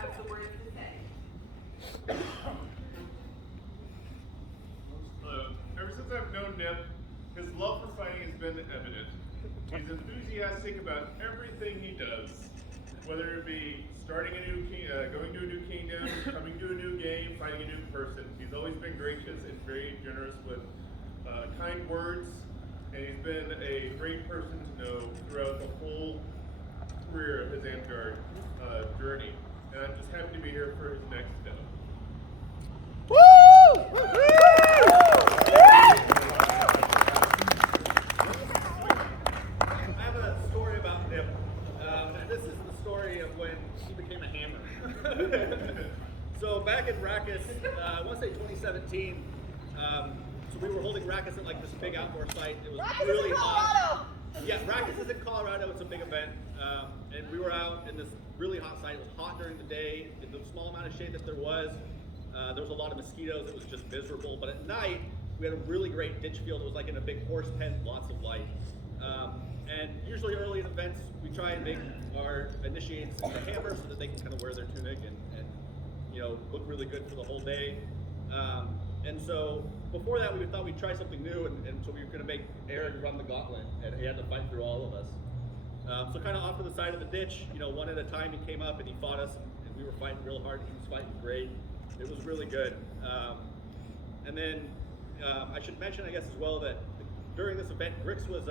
have some words to say. Ever since I've known Nip, his love for fighting has been evident. He's enthusiastic about everything he does, whether it be starting a new going to a new kingdom, coming to a new game, fighting a new person. He's always been gracious and very generous with kind words, and he's been a great person to know throughout the whole career of his Amgard journey. And I'm just happy to be here for his next step. Woo! I have a story about Nip. This is the story of when he became a hammer. So back in Rackus, I want to say 2017, so we were holding Rackus at like this big outdoor site. It was Rackus really in hot. Colorado. Yeah, Rackus is in Colorado. It's a big event, and we were out in this really hot site. It was hot during the day. In the small amount of shade that there was a lot of mosquitoes. It was just miserable. But at night, we had a really great ditch field. It was like in a big horse pen, lots of light. And usually early in events, we try and make our initiates into hammer so that they can kind of wear their tunic and look really good for the whole day. And so before that, we thought we'd try something new, and so we were going to make Eric run the gauntlet, and he had to fight through all of us. So kind of off to the side of the ditch, one at a time, he came up and he fought us, and we were fighting real hard. He was fighting great. It was really good. And then I should mention, I guess, as well, that during this event, Grix was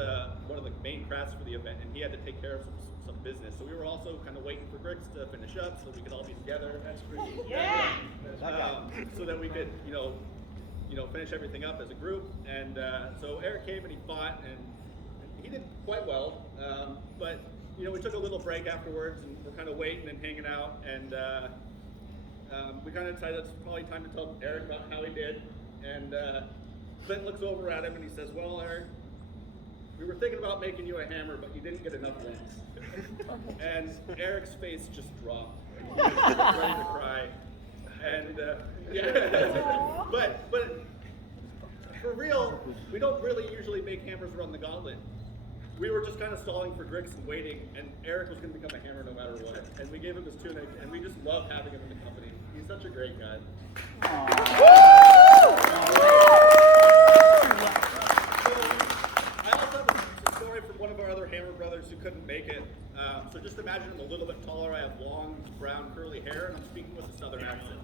one of the main crafts for the event, and he had to take care of some business. So we were also kind of waiting for Grix to finish up so we could all be together. That's pretty. Yeah. So that we could, finish everything up as a group. And so Eric came and he fought, and he did quite well. But we took a little break afterwards, and we're kind of waiting and hanging out, and we kind of decided it's probably time to tell Eric about how he did. And Clint looks over at him and he says, "Well, Eric, we were thinking about making you a hammer, but you didn't get enough wings." And Eric's face just dropped. He was ready to cry. And yeah, but for real, we don't really usually make hammers run the gauntlet. We were just kind of stalling for Grix and waiting, and Eric was going to become a hammer no matter what. And we gave him his tunic, and we just love having him in the company. He's such a great guy. I also have a story from one of our other hammer brothers who couldn't make it. So just imagine I'm a little bit taller. I have long, brown, curly hair, and I'm speaking with a southern accent.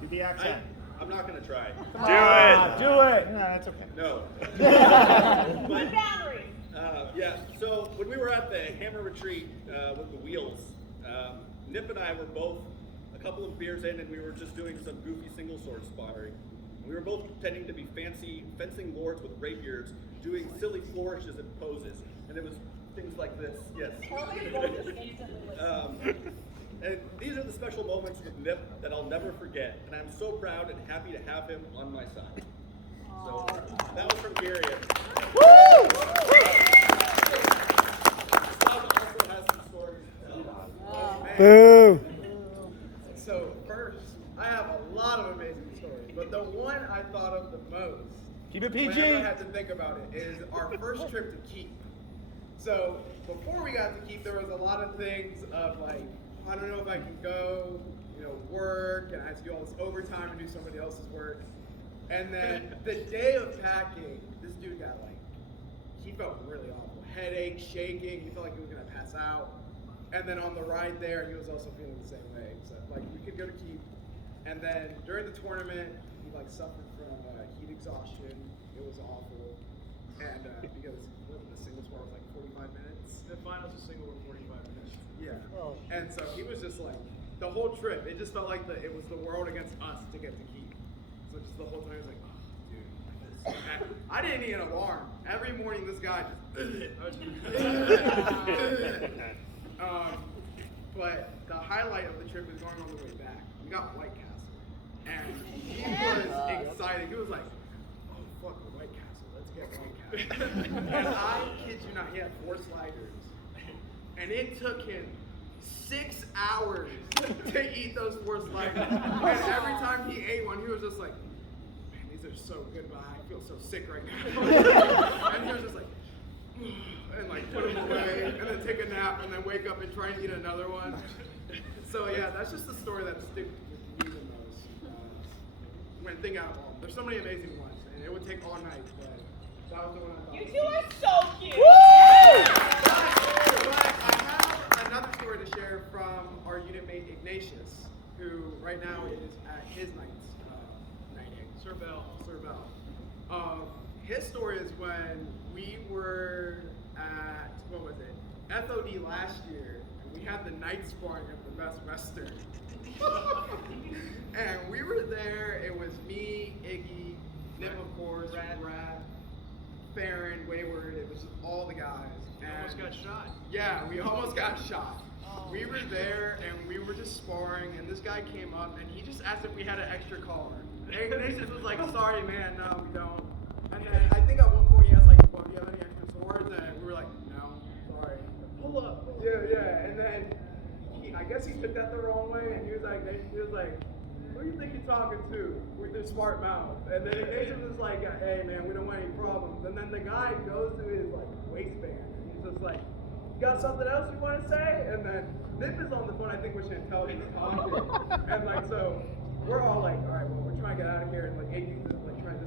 Do the accent. I'm not going to try. Do it. No, that's okay. No. Good boundary. Yeah, so when we were at the hammer retreat with the wheels, Nip and I were both a couple of beers in, and we were just doing some goofy single sword sparring. We were both pretending to be fancy fencing lords with rapiers, doing silly flourishes and poses, and it was things like this. Yes. And these are the special moments with Nip that I'll never forget, and I'm so proud and happy to have him on my side. So that was from Gary. Woo! Also has some stories. Boo! So first, I have a lot of amazing stories, but the one I thought of the most, Keep it whenever PG. I had to think about it, is our first trip to Keep. So before we got to Keep, there was a lot of things of like, I don't know if I can go, work, and I have to do all this overtime and do somebody else's work. And then the day of packing, this dude got he felt really awful. Headache, shaking, he felt like he was gonna pass out. And then on the ride there, he was also feeling the same way. So we could go to Keep. And then during the tournament, he suffered from heat exhaustion. It was awful. And because it wasn't a single sport, it was 45 minutes. The finals a single were 45 minutes. Yeah. And so he was just the whole trip, it just felt like it was the world against us to get to Keep. So just the whole time he was like, oh, dude. I didn't need an alarm. Every morning this guy just but the highlight of the trip is going on the way back. We got White Castle. And he was excited. He was like, oh, fuck the White Castle. Let's get White Castle. And I kid you not, he had 4 sliders. And it took him 6 hours to eat those 4 sliders. And every time he ate one, he was just like, man, these are so good, but I feel so sick right now. And he was just like, and like put them away, and then take a nap, and then wake up and try and eat another one. So yeah, that's just the story that sticks with me the most. When thinking out of all, there's so many amazing ones, and it would take all night, but that was the one I thought. You two are so cute. But I have another story to share from our unit mate Ignatius, who right now is at his night Sir Bell. Sir Bell. His story is when we were at, what was it, FOD last year, and we had the night sparring at the Best Western. And we were there, it was me, Iggy, Nip of course, Brad, Farron, Wayward, it was all the guys. And Almost got shot. yeah, we almost got shot. We were there and we were just sparring, and this guy came up and he just asked if we had an extra collar. And Ignatius was like, sorry man, no, we don't. And then I think at one point he asked like, well, do you have any extra swords? And we were like, no, sorry. Pull up. Yeah, and then I guess he took that the wrong way, and he was like, who do you think you're talking to with your smart mouth? And then Ignatius was like, hey man, we don't want any problems. And then the guy goes to his like waistband, and he's just like, you got something else you want to say? And then Nip is on the phone, I think with Chantel, he's talking. And like, so we're all like, all right, well, we're trying to get out of here. And like, Iggy's just like trying to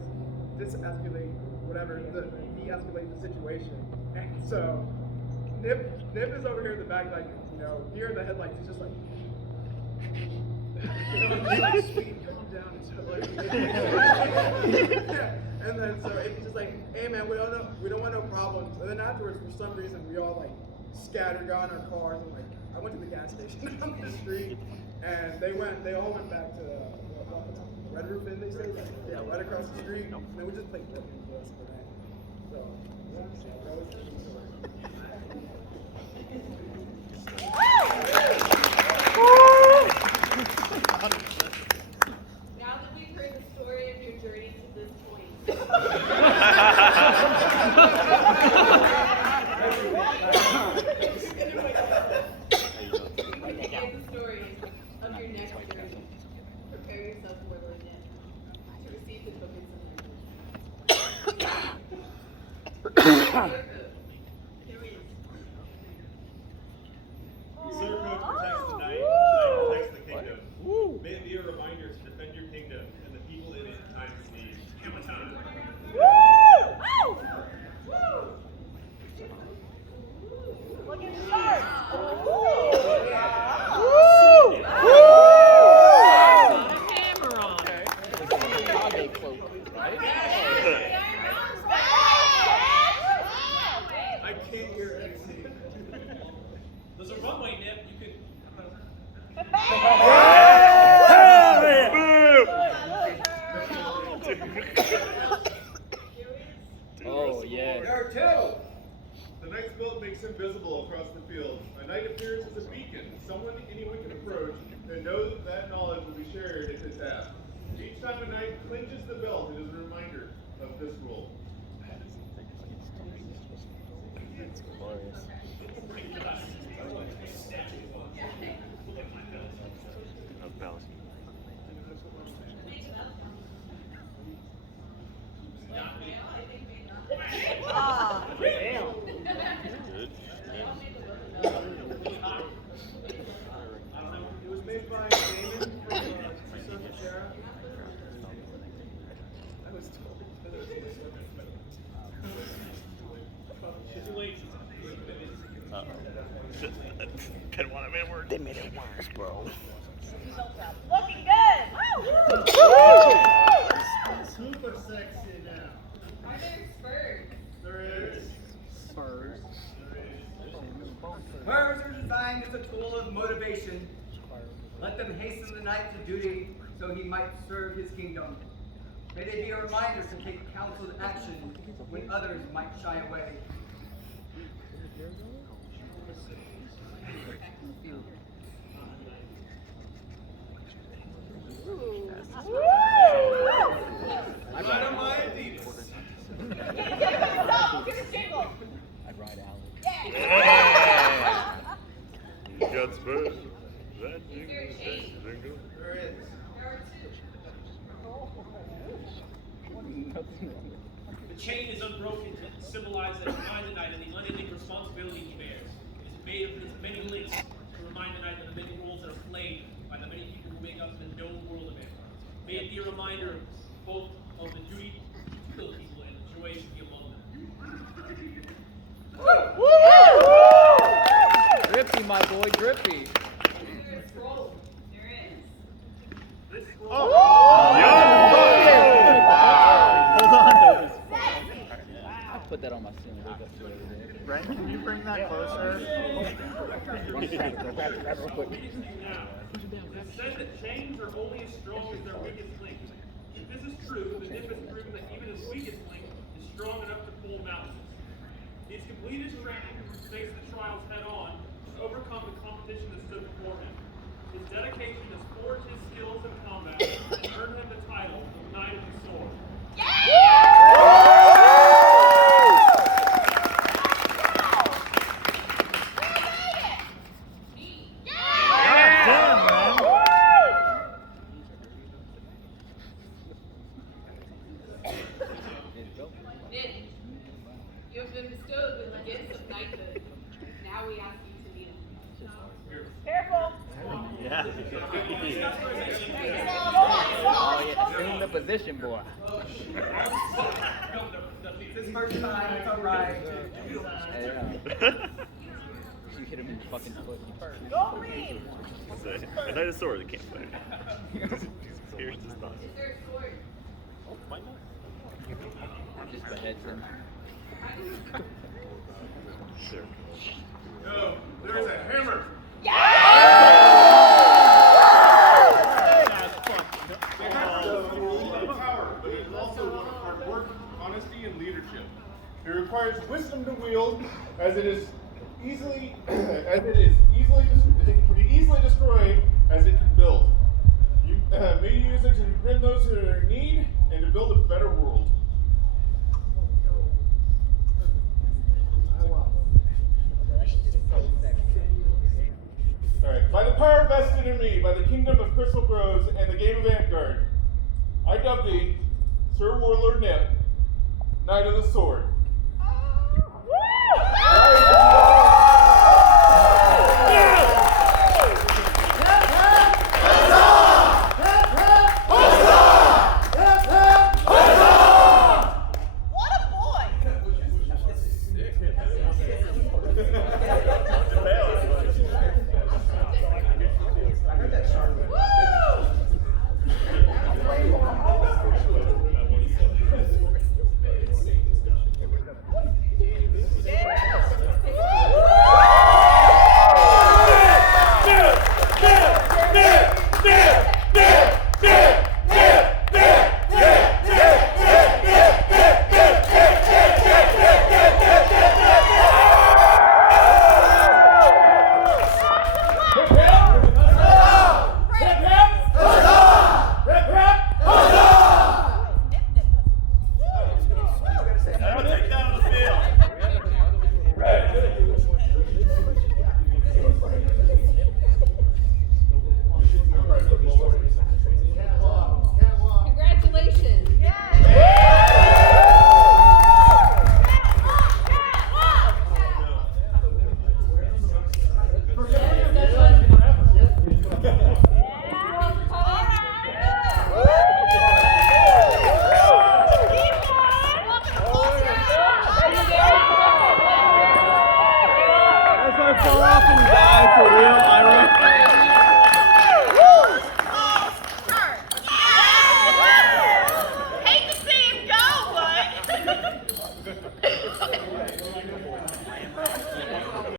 de-escalate whatever, de-escalate the situation. And so Nip is over here in the back, like, you know, near the headlights, he's just like, calm down and stuff like yeah. And then so it's just like, hey man, we don't want no problems. And then afterwards, for some reason, we all like scattered, got in our cars, and like I went to the gas station down the street, and they all went back to Red Roof Inn, they say? Yeah, right across the street. And then we just played Brooklyn for the rest of the night. So that was the story. Now that we've heard the story of your journey to this point, we can get the story of your next journey. Prepare yourself, Warlord Nip, to receive the tokens of legend. Here he is. Sir Coach protects the night, protects the kingdom. May it be a reminder to defend your kingdom and the people in it in times of need. Looking sharp. Hammer on. I can't hear anything. There's a runway, Nip. You could. Oh, yeah. There are two. The knight's belt makes him visible across the field. A knight appears as a beacon, someone anyone can approach, and know that knowledge will be shared if it's asked. Each time a knight clinches the belt, it is a reminder of this rule. It's glorious. Of bells. Damn. Good. It was made by Damon from Circle Sheriff. I was told that it was Could want to be worse. They made it worse, bro. Looking good. Super sexy now. Are there spurs? There is. Spurs. Spurs are designed as a tool of motivation. Let them hasten the knight to duty so he might serve his kingdom. May they be a reminder to take counseled action when others might shy away. I'm out of my Adidas. Give us jingle. I'd ride out. Yeah. You got spurs. That Is there a change? jingle. There is. There are two. Nothing wrong. The chain is unbroken to symbolize that remind the knight of the unending responsibility he bears. It is made of his many links to remind the knight of the many worlds that are played by the many people who make up the known world of it. May it be a reminder both of the duty to kill people and the joy to be among them. Drippy, my boy, drippy. There's a scroll. There is. This scroll. Hold on to this. I'll put that on my ceiling. Brent, can you bring that closer? Grab it real quick. Now, it says that chains are only as strong as their weakest link. If this is true, the Nip has proven that even his weakest link is strong enough to pull mountains. He's completed his training, faced the trials head on, and overcome the competition that stood before him. His dedication has forged his skills in combat and earned him the title of Knight of the Sword. Damn, man. Nip, you have been bestowed with the gifts of knighthood. Now we ask you to lead us. Careful! Yeah. Oh, yeah, assume the position, boy. It's his first time, it's alright. You hit him in the fucking foot. A knight of sword, they can't fight. Here's the stuff. Is there a sword? Why not? Just beheads him. Sure. No, there's a hammer. Power, but it is also one of hard work, honesty, and leadership. It requires wisdom to wield, as it is easily, it can be easily destroyed as it can build. You may use it to befriend those who are in need and to build a better world. Alright, by the power vested in me, by the kingdom of Crystal Groves and the game of Antguard, I dub thee, Sir Warlord Nip, Knight of the Sword.